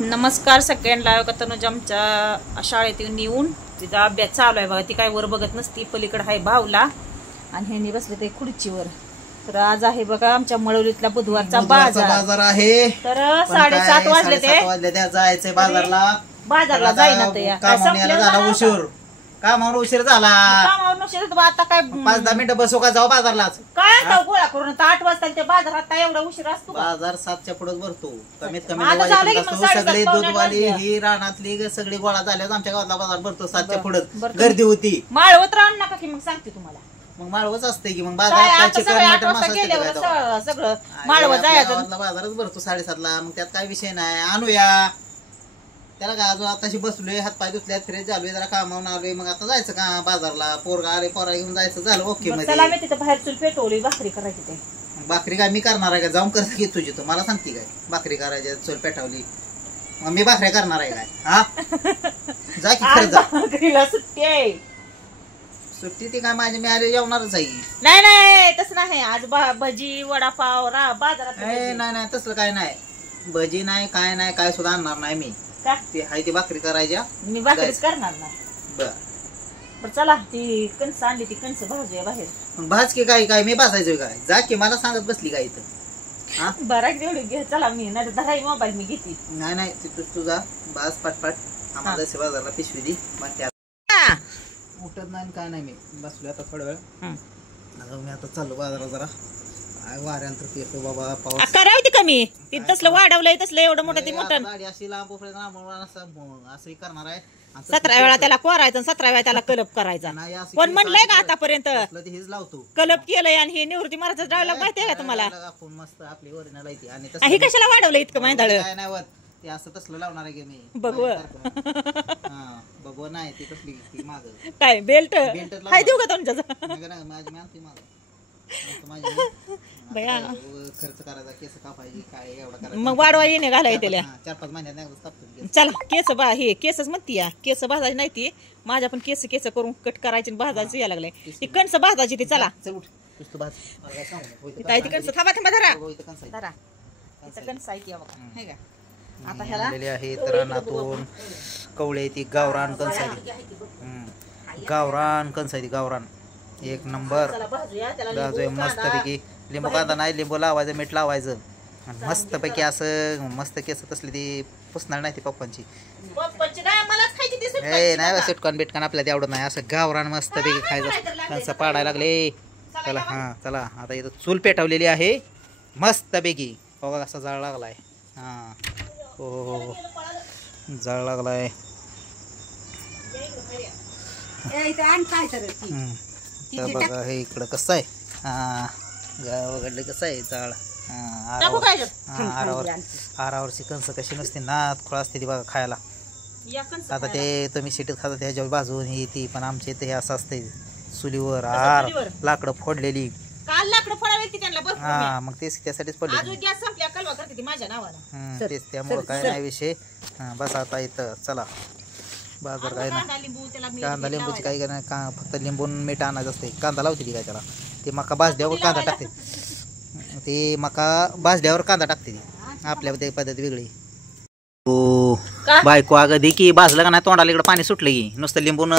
नमस्कार सगळ्यांना. तनुजामच्या शाळेतून येऊन तिचा अभ्यास चालू आहे बघा. ती काय वर बघत नसती, पलीकडे आहे भावला आणि ह्यांनी बसले ते खुर्चीवर. तर आज आहे बघा आमच्या मळवलीतला बुधवारचा बाजार आहे. तर 7:30 वाजले ते जायचंय बाजारला जाईना ते उशीर कामावर उशीर झाला. आता काय 5-10 मिनिटं बसू का जाऊ बाजारला? काय आता गोळा करून 8 वाजता ते बाजार. आता एवढा उशीर असतो? बाजार 7च्या पुढे भरतो. कमीत कमी आता झालं की मग 7:30 सगळी पावणे दूधवाली वाजले. ही रानातली सगळी गोळा झाल्यावर आमच्या गावातला बाजार भरतो 7च्या पुढे. गर्दी होती. माळवत राहू नका की मग सांगते तुम्हाला. मग माळवच असते की मग काय बाजार आता सगळे 8 वाजता गेल्यावर सगळं माळवत जायचं. बाजारच भरतो 7:30ला. मग त्यात काय विषय नाही, आणूया. त्याला काय अजून आताशी बसलोय, हातपाय धुतल्यात, फ्रेश झालोय, जरा कामावून आलोय. मग आता जायचं का बाजारला? पोरगा आले, पोरा घेऊन जायचं झालं ओके मध्ये. चला मी तिथं बाहेर चूल पेटवली, भाकरी करायची ते. भाकरी काय मी करणार आहे का? जाऊन करते की तुझी तू मला सांगते काय? भाकरी करायची चूल पेटवली मग मी भाकऱ्या करणार आहे काय? हा जा की खरं जा. भाकरीला सुट्टी आहे. सुट्टी ती काय माझी मी आले जेवणारच आहे. नाही नाही तसं नाही. आज भजी वडापाव बाजारात. नाही तसलं काय नाही. भजी नाही काय नाही काय सुद्धा आणणार नाही मी. ती हाय ती भाकरी करायच्या. मी भाकरीच करणार नाही. बर चला ती कणस आणली, ती कणस भाजूया बाहेर. मग भाज की काय काय मी भाजायचोय काय? जा की मला सांगत बसली काय इथं? बरं तेवढी घे. चला मी नाही धराई मोबाईल मी घेते. नाही तू जा बाज पाटपाट. आम्हाला जायचं बाजारला पिशवी दी. मग त्या उठत नाही काय नाही. मी बसलोय आता थोडा वेळ. मी आता चाललो बाजारात जरा. वाऱ्यानंतर येतो बाबा पाऊस. करावती कमी ती तसलं वाढवलंय तसलं एवढं मोठं ती मोठं अशी लांब असं करणार आहे. 17 वेळा त्याला कोरायचं, 17 वेळा त्याला कलप करायचा. पण म्हणलंय का आतापर्यंत हेच लावतो कलप केलंय? आणि हे निवृत्ती महाराज डायलॉग माहितीये का तुम्हाला? आपण मस्त आपली ओरिजिनल आहे ती. आणि हे कशाला वाढवलं इतकं माहिती? काय नाही होत ते असं तसलं लावणार आहे की मी. बघू बघू नाही ती तसली माग काय बेल्ट काय देऊ का तुमच्याचा? माझी मानती माग खर्च करायचा, केस कापायची काय एवढा करायचा. मग वाढवा येणे घालाय त्याला 4-5 महिन्यात. चला केस हे केसच म्हणती या. केस भाजायची नाही ती. माझ्या पण केस करून कट करायची भाजायचं या लागलंय. ती कणस भाजायची ती. चला ती कणस थांबा धरा कणस आहे ती बघा. हे का आता ह्याला आहे रानातून कवळे ती गावरान कणस आहे. गावरान कणस आहे ती गावरान एक नंबर. मस्तपैकी लिंबू कांदा नाही, लिंबू लावायचं, मीठ लावायचं, मस्तपैकी असं मस्त केस तसली ती पुसणार नाही ती पप्पांची. नाही सिटकॉन बिटकॉन आपल्याला तेवढं नाही. असं गावरान मस्तपैकी खायचं. कंस पाडायला लागले. चला चला आता इथं चूल पेटवलेली आहे मस्तपैकी. बघा कसा जाळ लागलाय. हो जाळ लागलाय. बघा हे इकडं कसं आहे. गावाकडलं कसं आहे जाळ. आरावरची कणसं कशी नसते ना, खोळ असते ती बघा खायला. आता ते तुम्ही शिटीत खाता त्याच्यावर भाजून ही ती, पण आमच्या इथे हे असं असते चुलीवर लाकडं फोडलेली. मग तेच त्यासाठीच पडले तेच त्यामुळं काय नाही विषय. बस आता इथं चला बाजार काय नाही. कांदा लिंबूची काही काय नाही. फक्त लिंबून मीठ आणायचं असते. कांदा लावते ती काय त्याला. ते मका भाजल्यावर कांदा टाकते. ते मका भाजल्यावर कांदा टाकते ती. आपल्या ते पद्धत वेगळी. हो बायको अगं दे की भाजलं का नाही तोंडाला इकडं पाणी सुटलं की नुसतं लिंबून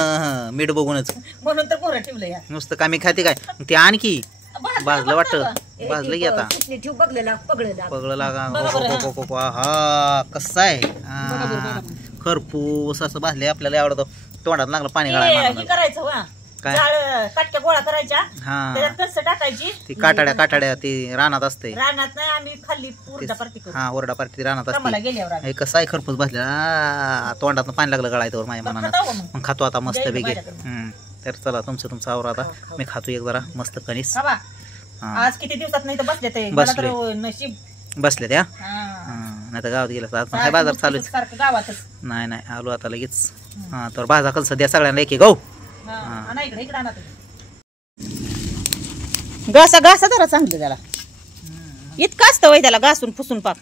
मीठ बघूनच. म्हणून तर पोरं ठेवलं नुसतं का मी खाते काय ते आणखी भाजलं वाटतं. भाजलं की आता पगळं लागा. हा कसं आहे खरपूस असं भाजले. आपल्याला आवडतं. तोंडात लागलं पाणी करायचं काटक्या गोळा करायच्या, कणसं टाकायची. ती काटाड्या ती रानात असते. रानात नाही आम्ही खाल्ली ओरडा पार्टी रानात असते. कसं आहे खरपूस भाजल्या. तोंडात पाणी लागलं गळायचं माझ्या मनानं. मग खातो आता मस्त पैकी. तर चला तुमचं आवर आता. मी खातो एक जरा मस्त कणीस. आज किती दिवसात नाही तर बसले ते नशीब बसले त्या. नाही तर गावात गेलं तर बाजार चालू गावातच नाही आलो आता लगेच. तर भाजा कल सध्या सगळ्यांना एक गहू घासा जरा चांगलं त्याला. इतकं असतं वय त्याला घासून फुसून पाक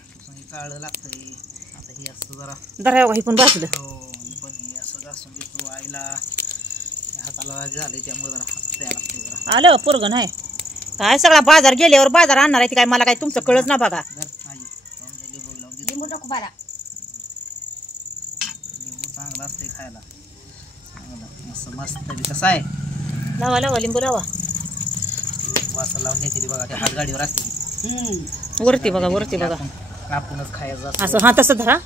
काळ लागतंय. आता हे असं जरा दरा हे पण भाजलं. असं घासून घेतो आईला हाताला झालंय त्यामुळे जरा आलं पोरग नाही काय. सगळा बाजार गेल्यावर बाजार आणणार आहे काय मला काय तुमचं कळच ना बघा. चांगलं असतंय खायला. चांगलं मस्त मस्त कसं आहे. लावा लावा लिंबू लावा. वासा लावून देते ती बघा. त्या हात गाडीवर असते ती. वरती बघा वरती बघा. कापूनच खायचं असतं. असं हा तसं धरा.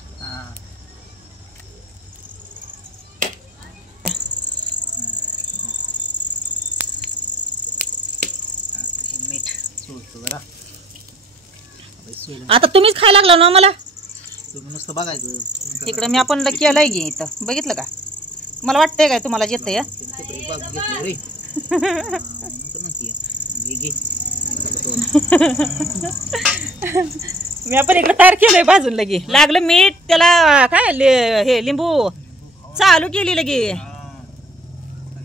मीठ सोडतो जरा. आता तुम्हीच खायला लागला ना मला. तुम्ही नुसतं बघायचं. इकडं मी आपण केलंय घे इथं बघितलं का. मला वाटतंय काय तुम्हाला येतं या. मी आपण इकडे तयार केलंय भाजून लगे. लागलं मीठ त्याला काय हे लिंबू चालू केली लगे.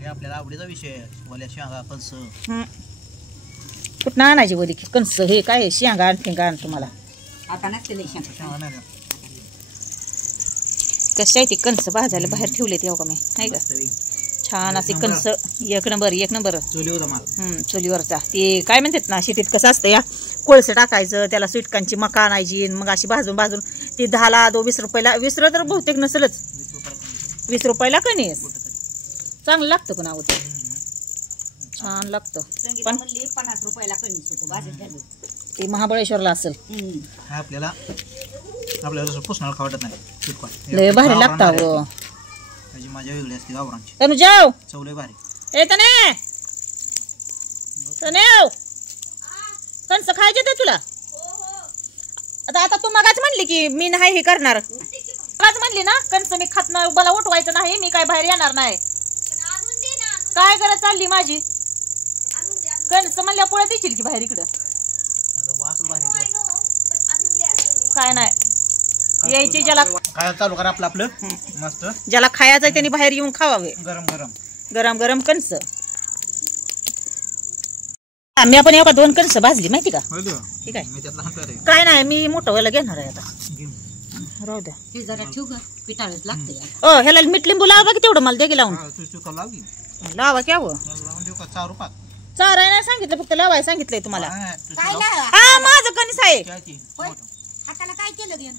आपल्याला आवडीचा विषय ओल्या शेंगा कणस. कुठं आणायची वरी कणस हे काय शेंगा फिंगा आण तुम्हाला. आता नसते कशा आहे ती कणस भाजायला बाहेर ठेवले ते का मी नाही का. छान असे कणस एक नंबर एक नंबर. चुलीवरचा ते काय म्हणतात ना शेतीत कसं असतं या. कोळसं टाकायचं त्याला स्वीटकांची मका आणायची मग अशी भाजून भाजून ती 10ला 20 रुपयाला. 20 तर बहुतेक नसलच. 20 रुपयाला कणीस चांगलं लागतं का नाव ते. छान लागतं. पण 50 रुपयाला कणीस होतं भाजून झालं. ते महाबळेश्वरला असेल. आपल्याला पुसणार खावटत नाही. लय भारी लागतं व. त्याची मजा वेगळी असते गावरांची. तनु जाव चव लय भारी. ए तने तनेव कणस खायचे ते तुला. आता तू मगाच म्हणली की मी नाही हे करणार. मगाच म्हणली ना कणस मी खात नाही मला उठवायचं नाही मी काय बाहेर येणार नाही. काय करत चालली माझी. कणस म्हणल्या पळत येशील की बाहेर इकडं. काय नाही यायची ज्याला काय चालू करा आपलं आपलं मस्त. ज्याला खायचं त्यांनी बाहेर येऊन खावावे. गरम गरम गरम गरम कणस. मी आपण एवढा 2 कणस भाजली माहिती का. ठीक आहे काय नाही मी मोठं व्हायला घेणार आहे आता. राहू द्या ते जरा ठेव ग पिठाळच लागते. ह्याला मीठ लिंबू लावा की तेवढं मला दे लावून. लावा की हवं. चाराय नाही सांगितलं फक्त लावाय सांगितलंय तुम्हाला. हा माझं कणीस आहे. हाताला काय केलं गे.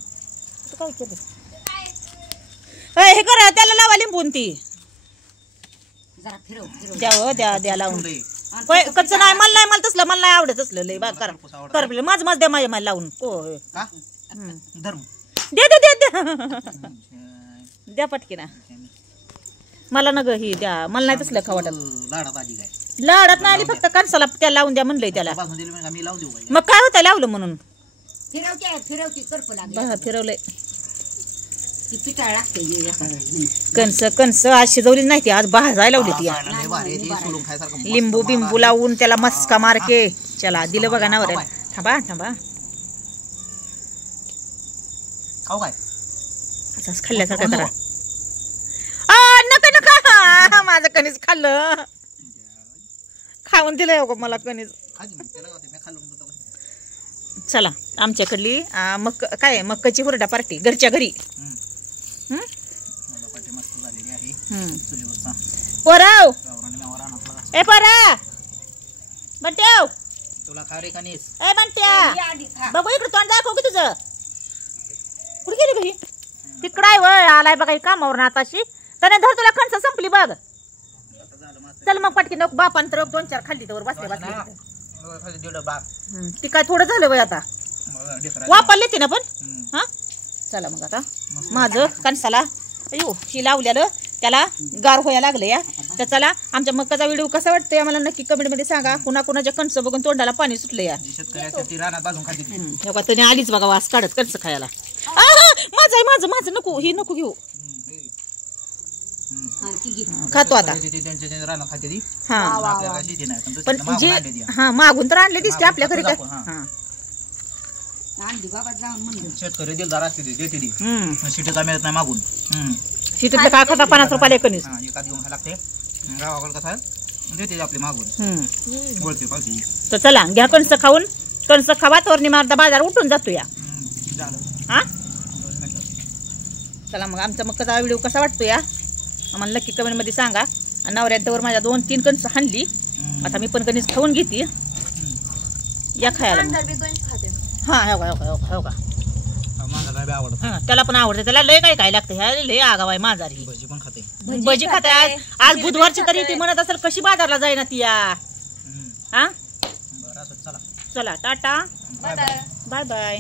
काय केलं हे करा त्याला लावा लिंबून ती. जरा फिरव फिरव द्यावं द्या लावून. कच्च नाही मला नाही मला तसलं मला नाही आवडत असलं लय बाग कर माझं माझं द्या माझ्या मला लावून. दे दे दे द्या पटकी ना. मला न ग ही द्या मला नाही तसलं खावटत. लाडत नाही आली फक्त कणसाला त्याला लावून द्या म्हणलंय त्याला. मग काय होतं लावलं म्हणून. फिरवती करप लागली. फिरवलंय ती पिठाळ लागते. कणस आज शिजवली नाही ती आज भाजायला लावली ती. लिंबू बिंबू लावून त्याला मस्का मारके चला दिलं बघा नावर. थांबा थांबा असंच खाल्ल्यासारखं करा. नका नका माझं कणीस खाल्लं खाऊन दिलं मला कणीस. चला आमच्याकडली काय मक्काची हुरडा पार्टी घरच्या घरी. पोराव ए पोरा बंट्याव तुला खा रे कणीस. ए बंट्या बघू इकडे तोंड दाखव की तुझं. कुठे गेली घरी तिकडं आहे वय आलाय बघा कामावर आताशी. त्याने धर तुला कणस संपली बघ. चल मग पटकी नको बापान तर 2-4 खाल्ली तर बसले बसले. ती काय थोडं झालं वय आता वापरले ती ना पण. हा चला मग आता माझं कणसाला अयो ही लावलेलं त्याला गार व्हायला लागलं या. तर चला आमच्या मक्काचा व्हिडिओ कसा वाटतोय आम्हाला नक्की कमेंट मध्ये सांगा. कुणाकुणाच्या कणस बघून तोंडाला पाणी सुटलं या. तरी आलीच बघा वास काढत कणस खायला. माझं आहे माझं माझं नको ही नको घेऊ. खातो आता. हा पण जे हा मागून तर आणले दिसते आपल्या घरी काय. शेतकरी दिलदार असते शिटीचा मिळत नाही मागून. शिटीतलं काय खाता 50 रुपयाला कणीस. एखादी घेऊन लागते गावाकडे कसं देते आपली मागून ओळखी पाहिजे. तर चला घ्या कणस खाऊन. कणस खावा तोरणी मारता बाजार उठून जातो या. हा चला मग आमचा मक्काचा व्हिडिओ कसा वाटतो या आम्हाला नक्की कमेंट मध्ये सांगा. नवऱ्यावर माझ्या 2-3 कणस हाणली. आता मी पण कणीस खाऊन घेते या खायला. हा हो का त्याला बी आवडत. हा, त्याला पण आवडते. त्याला लय काय काय लागतं. ह्या लय आगाव आहे माझारी. भजी पण खाते. भजी खाते. आज बुधवारची तरी ती म्हणत असेल कशी बाजारला जाईना ती या. हा बरं असं चला. चला tata bye bye. Bye bye.